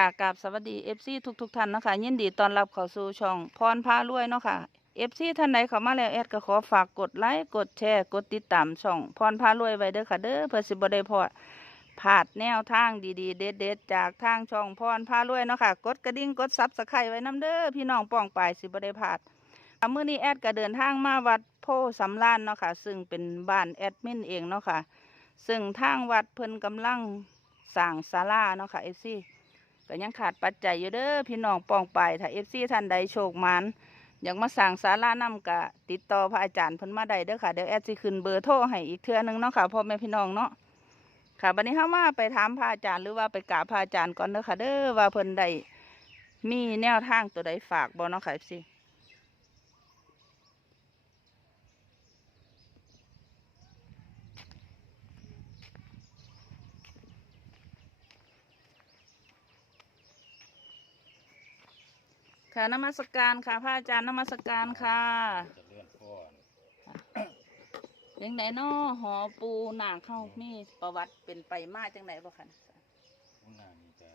ค่ะกับสวัสดี FC ทุกทุกท่านเนาะคะยินดีต้อนรับเข้าสู่ช่องพรพารวยเนาะค่ะ FC ท่านใดเข้ามาแล้วแอดก็ขอฝากกดไลค์กดแชร์กดติดตามช่องพรพารวยไว้เด้อค่ะเด้อเพื่อสิบ่ได้พลาดพลาดแนวทางดีๆ เด็ดๆจากทางช่องพรพารวยเนาะค่ะกดกระดิ่งกดซับสไครต์ไว้นํเด้อพี่น้องป้องปายสิบ่ได้พลาดค่ะมื้อนี้แอดก็เดินทางมาวัดโพสำรานเนาะค่ะ ซึ่งเป็นบ้านแอดมินเองเนาะค่ะซึ่งทางวัดเพิ่นกำลังสร้างศาลาเนาะค่ะ FC ก็ยังขาดปัจจัยอยู่เด้อพี่น้องปองไปถ้าเอฟซีท่านใดโชคมันอยากมาสั่งสารานำกะติดต่อพระอาจารย์เพิ่นมาได้เด้อค่ะเดี๋ยวแอดสิขึ้นเบอร์โทรให้อีกเทื่อนึงเนาะค่ะพ่อแม่พี่น้องเนาะค่ะบัดนี้เฮามาไปถามพระอาจารย์หรือว่าไปกราบพระอาจารย์ก่อนเด้อค่ะ เด้อว่าเพิ่นได้มีแนวทางตัวใดฝากบ่เนาะค่ะ FC ค่ะนมัสการค่ะพระอาจารย์นมัสการค่ะจะเลื่อนพ่อนะยังไงนาะหอปูหนาเข้ามีประวัติเป็นไปมาจังไหนบ่คะข้างหน้านี่จะ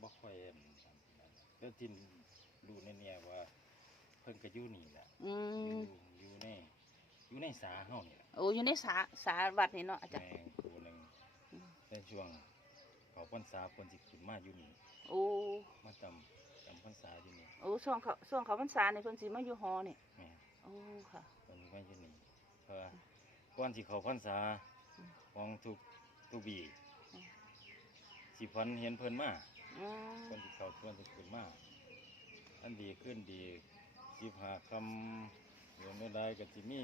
บ่ค่อยเอ็นแล้วจินรู้แน่ๆว่า เพิ่นก็อยู่นี่แหละอือยู่มอยู่ในอยู่ในสาเฮานี่แหละโอ้อยู่ในสาสาวัดนี่เนาะอาจารย์แม่ตัวหนึงอืมในช่วงเขาพรรษาเพิ่นสิขึ้นมาอยู่นี่โอ้มาจำจำ พรรษาอยู่นี่โอ้ช่วงเขาช่วงเขาพรรษานี่เพิ่นสิมาอยู่หอนี่แม่โอ้ค่ะเพิ่นมาอยู่นี่เพราะว่าก่อนสิเข้าพรรษาอืมของทุกทุกปีอืม สิพันเห็นเพิ่นมาอืมคนที่เขาควรจะขึ้นมาอันดีขึ้นดีสิบหาคำอยู่ไม่ได้ก็จะมี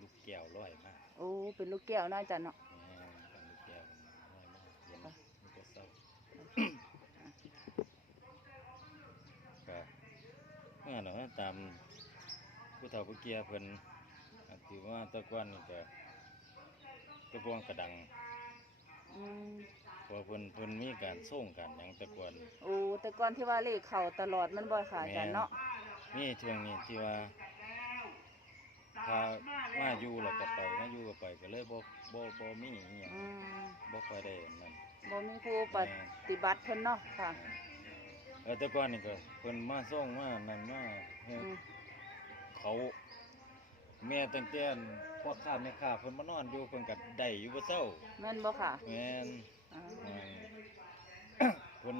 ลูกแก้วร้อยมาก โอ้เป็นลูกแก้วเนาะอาจารย์เนาะแหม่เป็นลูกแก้วมันร้อยมากเย็นค่ะมันก็เศร้าก็เมื่อหน่อยตามผู้เฒ่าผู้เกียเพิ่นอันที่ว่าแตะกอนนี่ก็ตะพวงกระดังอืมเพอเพิ่นเพิ่นมีการส่งกันอย่างแตะกอนโอ้แต่ก่อนที่ว่าเลขเข้าตลอดมันบ่ค่ะอาจารย์เนาะมีช่วงนี้ที่ว่าถ้ามาอยู่แล้วก็ไปมาอยู่ก็ไปก็เลยบ่บ่บ่มีอหยังอืมบ่ค่อยได้อันนั่นบ่มีผู้ปฏิบัติเพิ่นเนาะค่ะ เออแต่ก่อนนี่ก็เพิ่นมาส่งมานั่นมาเฮ็ดอืมเขาแม่ตั้งแต่อันพ่อค้าแม่ค้าเพิ่นมานอนอยู่เพิ่นก็ได้อยู่บ่เช้าแม่นบ่ค่ะแม่นอ่าแม่นเพิ่น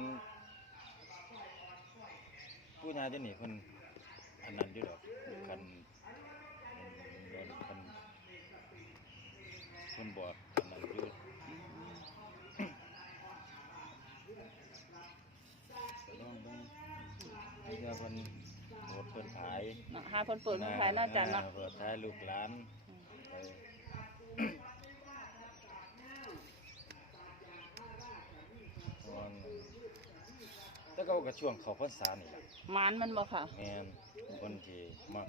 ผู้ญาตินี่เพิ่นอันนั้นอยู่ดอกคันโดนคันคนบอกคันนั้นอยืดก็ลองเบิ่งให้เจ้าเพิ่นโหดเพิ่นขาย เนาะหาเพิ่นเปิดเพิ่นขายเนาะอาจารย์เนาะเปิดขายลูกหลานเออวันแต่ก็กระช่วงเขาพรรษานี่แหละหมานมันบ่ค่ะแม่นคนที่มัก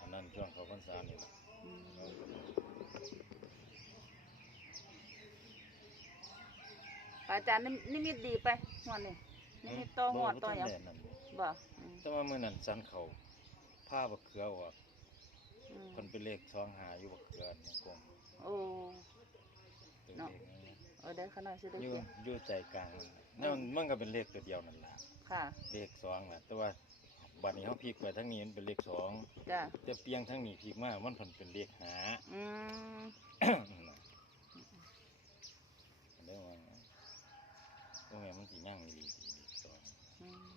อันนั้นช่วงเขาพรรษานี่แหละอืมอาจารย์นินิมิตดีไปหวดนี่นิมิตต่อหวดต่อหยังบ่ทันได้นั่นบ่บ่อืมแต่ว่ามื้อนั้นสันเขา ผ้าบักเขือออกอืมเพิ่นเป็นเลขช่องหาอยู่บักเขือนี่กงโอ้ตัวเนาะเลขนั้นเออได้ขนาดสิได้อยู่เขียนอยู่ใจกลางนั่นน่ะนั่นมันก็เป็นเลขตัวเดียวนั่นล่ะค่ะเลขสองน่ะแต่ว่าบัดนี้เฮาพลิกไปทั้งนี้มันเป็นเลขสองจ้ะแต่เปียงทั้งนี้พลิกมามันเพิ่นเป็นเลขหา อืม น่ะได้ว่าโอ้แม่มันสิยั่งอีหลีสิเลขสอง อืม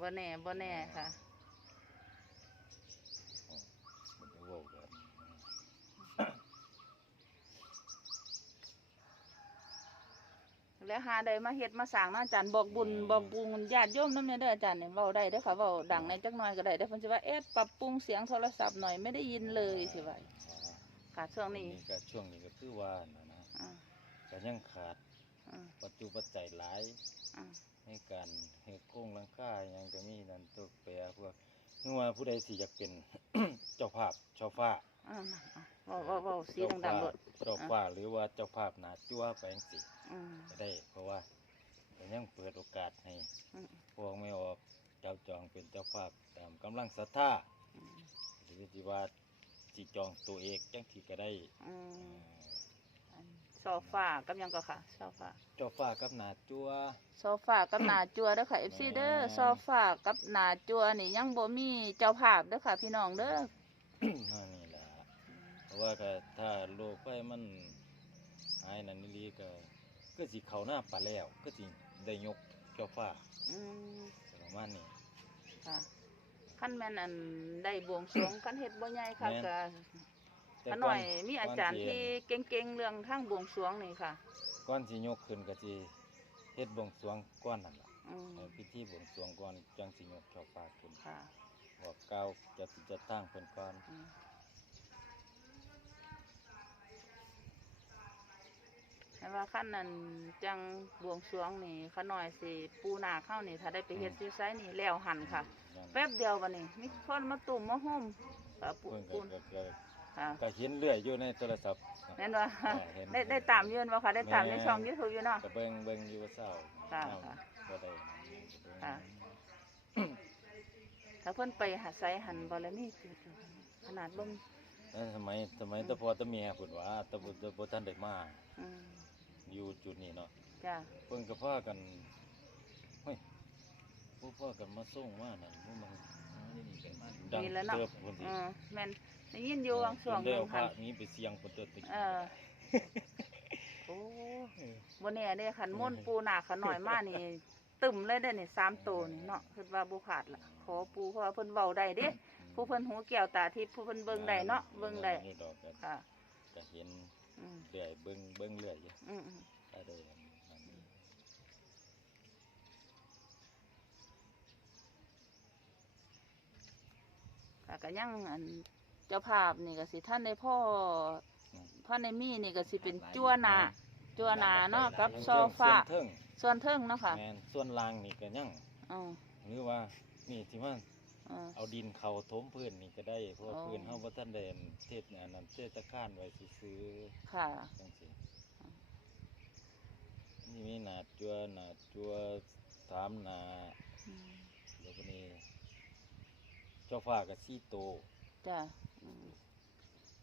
บ่แน่บ่แน่ค่ะ มันจะเว้ากันแล้วหาได้มาเฮ็ดมาสร้างเนาะอาจารย์บอกบุญบอกบุญญาติโยมนำเด้ออาจารย์เนี่ยเว้าได้เด้อค่ะเว้าดังในจักหน่อยก็ได้เด้อเพิ่นสิว่าเอ๊ะปรับปรุงเสียงโทรศัพท์หน่อยไม่ได้ยินเลยสิว่าค่ะช่วงนี้นี่ก็ช่วงนี้ก็คือว่านะนะอ่าก็ยังขาดอ่าปัจจุปัจจัยหลายอ่า ในการเฮ็ดโครงหลังคาหยังก็มีนั่นตัวแปรพวกนึกว่าผู้ใดสิอยากเป็น เจ้าภาพชาวฟ้าอ่าอ่าเว้าเว้าเว้าเสียงดังๆโลดเจ้าฟ้าหรือว่าเจ้าภาพหนาจั่วไปจังซี่อืมก็ได้ เพราะว่าก็ยังเปิดโอกาสให้อืมพวกไม่ออกเจ้าจองเป็นเจ้าภาพตามกำลังศรัทธาอืมหรือที่ว่าสิจองตัวเอกจังที่ก็ได้อืเอ่ม ออันโซฟากับหยังก็ค่ะโซฟาจอฟ้ากับหนาจัวโซฟากับ หนาจัวเด้อค่ะ FC เด้อแม่นโซฟากับหนาจัวนี่ยังบ่มีเจ้าภาพเด้อค่ะ พี่น้องเด้อนั่นนี่แหละเพราะว่าก็ถ้าโลกไฟมันหายนั่นนี่ลีก็ก็สิเข้าหน้าป่าแล้ว ก็สิได้ยกเจ้าฟ้าอืมประมาณนี้ ค่ะขั้นแม่นอันได้บวงสรวงขั้นเฮ็ดบ่ใหญ่ค่ะแม่น ก็ แต่ขะหน่อยก่มีอาจารย์ก่นที่สิเก่งๆเรื่องทางบวงสรวงนี่ค่ะก่อนสิยกขึ้นก็สิเฮ็ดบวงสรวงก่อนนั่นล่ะอืมให้พิธีบวงสรวงก่อนจังสิยกเจ้าฟ้าขึ้นค่ะบอกกล่าวจะสิจะตั้งเพิ่นก่อนอืมแต่ว่าขั้นนั้นจังบวงสรวงนี่ขะหน่อยสิปูนาเข้านี่ ถ้าได้ไปเฮ็ดซีไซนี่แล้วหันค่ะ นั่นแป๊บเดียวบัดนี้มีคนมาตุ่มมาห่มค่ะปูเพิ่นปูก็นก็ก็ ค่ะก็เห็นเรื่อยอยู่ในโทรศัพท์แม่นว่าอ่าเห็น ได้ได้ตามอยืนบ่ค่ะ ได้ตามในแม่นช่อง YouTube อยู่เนาะ ก็เบิ่งเบิ่งอยู่เช้าค่ะเช้าค่ะบ่ได้เบิ่งค่ะ ถ้าเพิ่นไปหาไสหันบ่แล้วมีจุดๆขนาดเบิ่งแล้วสมัยสมัยตะพอตะเมียพุ่นว่าตะบ่ตะบ่ทันได้มาอืมอยู่จุดนี้เนาะจ้าเพิ่นก็พากันเฮ้ยพวกพากันมาส่งมานั่นพวกมันดังมีแล้วเนาะเติบพุ่นสิอืมแม่น ได้ยินอยู่บางช่วงเพิ่นหได้นึเอางพค่ะระนี้ไปเสียงเพิ่นเติบติดเออโอ้บ่แน่เด้คันม่วนปูนาขะหน่อยมานี่ตึมเลยเด้อนี่สามโตวนี่เนาะคิดว่าบ่ขาดล่ะ ขอปูเพราะว่าเพิ่นเว้าได้เด้ผู้เพิ่นหูแก้วตาทิพย์ผู้เพิ่นเบิ่งได้เนาะเบิ่งได้อยู่ดอกก็ค่ะก็เห็นอืมเรื่อยเบิ่งเบิ่งเรื่อยอยู่อืมอืมได้ได้อันนั้นค่ะก็ยังอัน เจ้าภาพนี่ก็สิท่านในพ่อพ่อในมีนี่ก็สิเป็นจั่วหนาจั่วหนาเนาะกับโซฟาส่วนเทิงส่วนเทิงเนาะค่ะแม่นส่วนล่างนี่ก็ยังอ๋อหรือว่านี่ที่ว่าอ๋อเอาดินเข้าถมพื้นนี่ก็ได้เพราะว่าอ๋อพื้นเฮาบ่ทันได้เทศอันนั้นเทศคานไว้ซื้อค่ะๆจังซี่นี่มีหนาจัวหนาจัวสามหนาอืมแล้วก็นี่เจ้าฟ้าก็สี่โตวจ้ะ อืม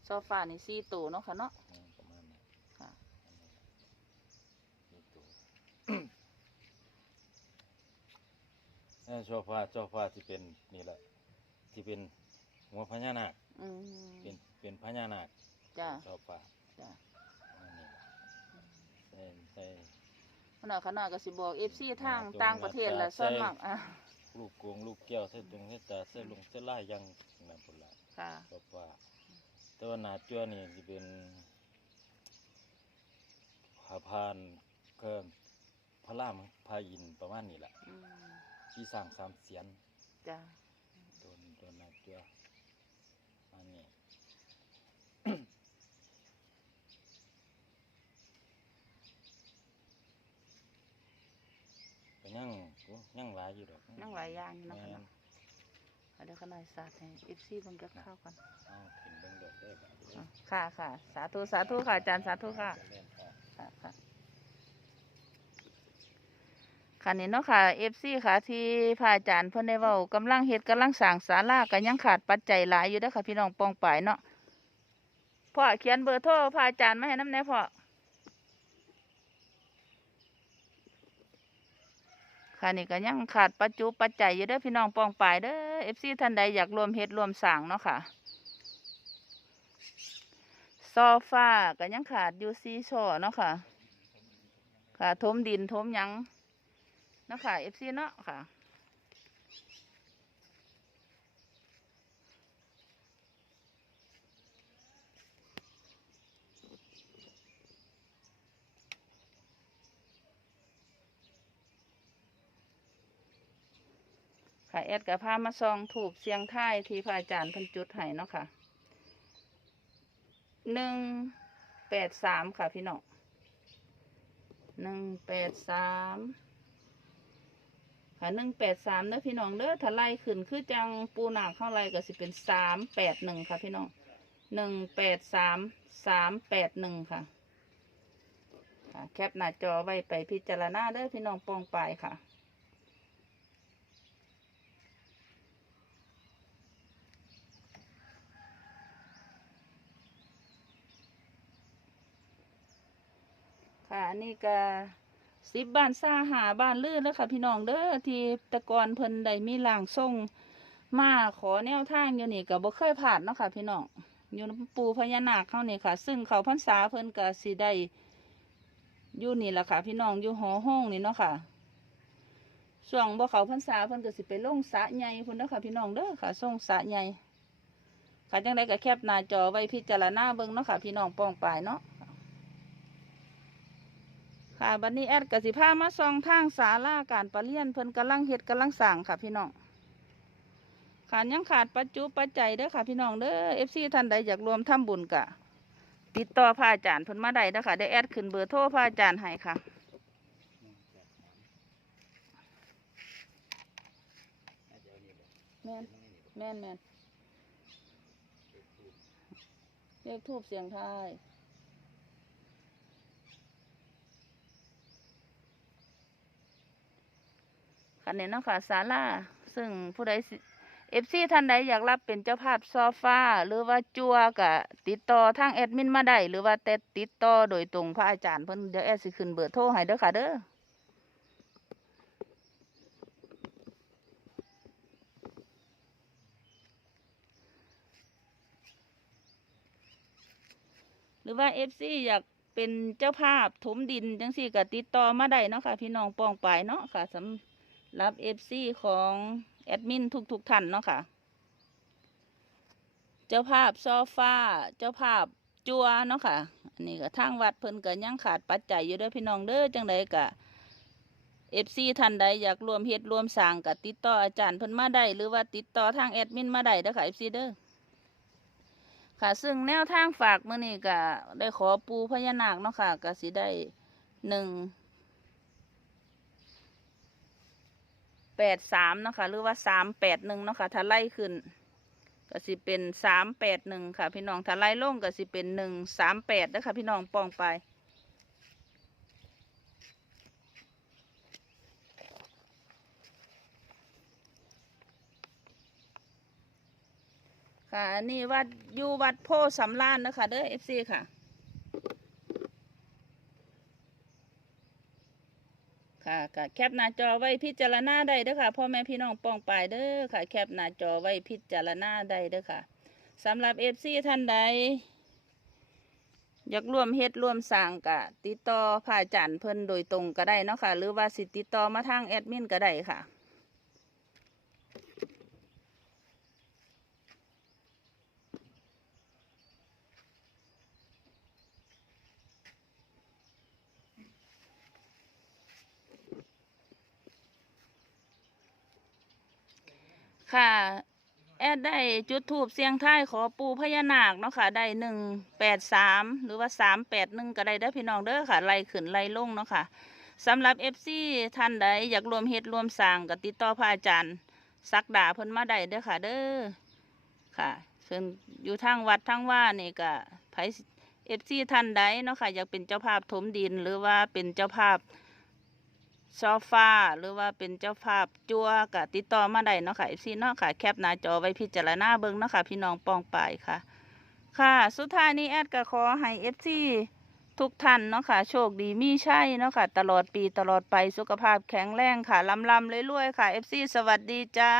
โซฟานี่สี่ตัวเนาะค่ะเนาะอืมประมาณนั้นค่ะสี่ตัว เอ้อเจ้าฟ้าเจ้าฟ้าที่เป็นนี่แหละที่เป็นหัวพญานาคอืมเป็นเป็นพญานาคจ้ะเจ้าฟ้าจ้ะ อันนี้ใส่ใส่ ขนาดขนาดก็สิบอก FC ทางตรงต่างประเทศละใส่ส่วนมากอะ ลูกกวงลูกแก้วใส่ตรงใส่ตาใส่ลงใส่ลายอยังนั่นพุ่นละค่ะเจ้าฟ้าแต่ว่าหนาจั่วนี่จะเป็นผาพานก็พระรามพายินทร์ประมาณนี้แหละอืมที่สร้างสามเสียนจ้ะตัวตัวหนาจั่วอันนี้ ก็ยังโอ้ ยังหลายอยู่ดอกนั่งหลายอย่างอยู่เนาะแม่ค่ะนเนาะเอาเดี๋ยวขนาดสาดให้ FC เบิ่งจักข้าวก่อนเอาขึ้นเบิ่งเด้อเด้อบัดนี้อะค่ะค่ะ สาธุสาธุค่ะอาจารย์สาธุค่ะเล่นค่ะค่ะค่ะค่ะนี่เนาะค่ะเอฟซีค่ะที่พระอาจารย์เพิ่นได้เว้ากำลังเฮ็ดกำลังสร้างศาลาก็ยังขาดปัจจัยหลายอยู่เด้อค่ะพี่น้องปองปายเนาะพ่อเขียนเบอร์โทรพระอาจารย์มาให้น้ำแน่พ่อ ค่ะนี่ก็ยังขาดปัจจุปัจจัยอยู่เด้อพี่น้องปองปายเด้อเอฟซีท่านใดอยากรวมเฮ็ดรวมสร้างเนาะค่ะซอฟ้าก็ยังขาดอยู่ซีช่อเนาะค่ะ ค่ะทมดินทมยังเนาะค่ะเอฟซีเนาะค่ะ ค่ะแอดกับพามาซองถูกเสียงท้ายที่พระอาจารย์พันจุดให้เนาะค่ะหนึ่งแปดสามค่ะพี่น้องหนึ่งแปดสามค่ะหนึ่งแปดสามเด้อพี่น้องเด้อถ้าไล่ขึ้นคือจังปูหนักเข้าไล่ก็สิเป็นสามแปดหนึ่งค่ะพี่น้องหนึ่งแปดสามสามแปดหนึ่งค่ะ แคปหน้าจอไว้ไปพิจารณาเด้อพี่น้องปองปายค่ะ ค่ะอันนี่ก็สิบบ้านซาหาบ้านลื่นแล้วค่ะ พี่น้องเด้อที่ตะกอนเพิ่นได้มีล่างทรงมาขอแนวทางอยู่นี่ก็บ่เคยผ่านเนาะค่ะพี่น้องอยู่ปูพญานาคเขานี่ค่ะ ซึ่งเขาพรรษาเพิ่นก็สิได้อยู่นี่แหละค่ะ พี่น้องอยู่หอห้องนี่เนาะค่ะช่วงบ่เขาพรรษาเพิ่นก็สิไปลงสะใหญ่พุ่นเนาะค่ะ พี่น้องเด้อค่ะส่งสะใหญ่ค่ะจังไดก็แคปหน้าจอไว้พิจารณาเบิ่งเนาะค่ะ พี่น้องป้องปลายเนาะ ค่ะบัดนนี้แอดกสิพามาซองทางศาลาการประเรียนเพิ่นกำลังเฮ็ดกำลังสร้างค่ะพี่น้องขาดยังขาดปัจจุปัจจัยเด้อค่ะ พี่น้องเด้อ FC ท่านใดอยากรวมทำบุญกะ ติดต่อพระอาจารย์เพิ่นมาได้เด้อค่ะได้แอดขึ้นเบอร์โทรพระอาจารย์ให้ค่ะแม่นแม่นแม่นเลขทูบเสียงทาย คันเนี้เนะคะศาลาซึ่งผู้ใดเอฟซีท่านใดอยากรับเป็นเจ้าภาพโซฟาหรือว่าจัวกะติดต่อทางแอดมินมาได้หรือว่าแต่ติดต่อโดยตรงพระอาจารย์เพิ่นเดี๋ยวแอดสิขึ้นเบอร์โทรให้เด้อค่ะเด้อหรือว่าเอฟซีอยากเป็นเจ้าภาพถมดินจังสี่ก็ติดต่อมาได้เนาะค่ะ พี่น้องปองปายเนาะค่ะสำ รับเอฟซีของแอดมินทุกๆท่านเนาะค่ะ เจ้าภาพโซฟาเจ้าภาพจัวเนาะค่ะ อันนี้ก็ทางวัดเพิ่นก็ยังขาดปัจจัยอยู่ด้อพี่น้องเด้อจังใดก็เอฟซีท่านใดอยากรวมเฮ็ดรวมสร้างก็ติดต่ออาจารย์เพิ่นมาได้หรือว่าติดต่อทางแอดมินมาได้เด้อค่ะเอฟซีเด้อค่ะ ซึ่งแนวทางฝากเมื้อนี้ก็ได้ขอปูพญานาคเนาะค่ะก็สิได้หนึ่ง แปดสามนะคะหรือว่าสามแปดหนึ่งนะคะถ้าไล่ขึ้นก็สิเป็นสามแปดหนึ่งค่ะ พี่น้องถ้าไล่ลงก็สิเป็นหนึ่งสามแปดนะคะพี่น้องปองไปค่ะนนี้วัดอยู่วัดโพสำลานนะคะเด้อเอฟซีค่ะ ค่ะค่ะแคปหน้าจอไว้พิจารณาได้เด้อค่ะพ่อแม่พี่น้องปองปายเด้อค่ะ แคปหน้าจอไว้พิจารณาได้เด้อค่ะสำหรับเอฟซีท่านใด อยากร่วมเฮ็ดร่วมสร้างกะติดต่อผ่าจันเพิ่นโดยตรงก็ได้เนาะค่ะ หรือว่าสิติดต่อมาทางแอดมินก็ได้ค่ะ ค่ะ แอดได้จุดทูบเสียงท้ายขอปูพญานาคเนาะค่ะ ได้หนึ่งแปดสามหรือว่าสามแปดหนึ่งก็ได้เด้อพี่น้องเด้อค่ะไล่ขึ้นไล่ลงเนาะค่ะสำหรับเอฟซีท่านใดอยากรวมเฮ็ดรวมสร้างก็ติดต่อพระอาจารย์สักดาเพิ่นมาได้เด้อค่ะ เด้อค่ะซึ่งอยู่ทางวัดทางว่านี่ก็ไผเอฟซีท่านใดเนาะค่ะอยากเป็นเจ้าภาพถมดินหรือว่าเป็นเจ้าภาพ โซฟาหรือว่าเป็นเจ้าภาพจัวกะติดต่อมาได้เนาะค่ะเอฟซีเนาะค่ะแคปหน้าจอไว้พิจารณาเบิ้งเนาะค่ะพี่น้องปองปายค่ะ ค่ะ สุดท้ายนี้แอดก็ขอให้เอฟซีทุกท่านเนาะค่ะโชคดีมีชัยเนาะค่ะ ตลอดปีตลอดไปสุขภาพแข็งแรงค่ะลำลำเรวยๆค่ะเอฟซีสวัสดีจ้า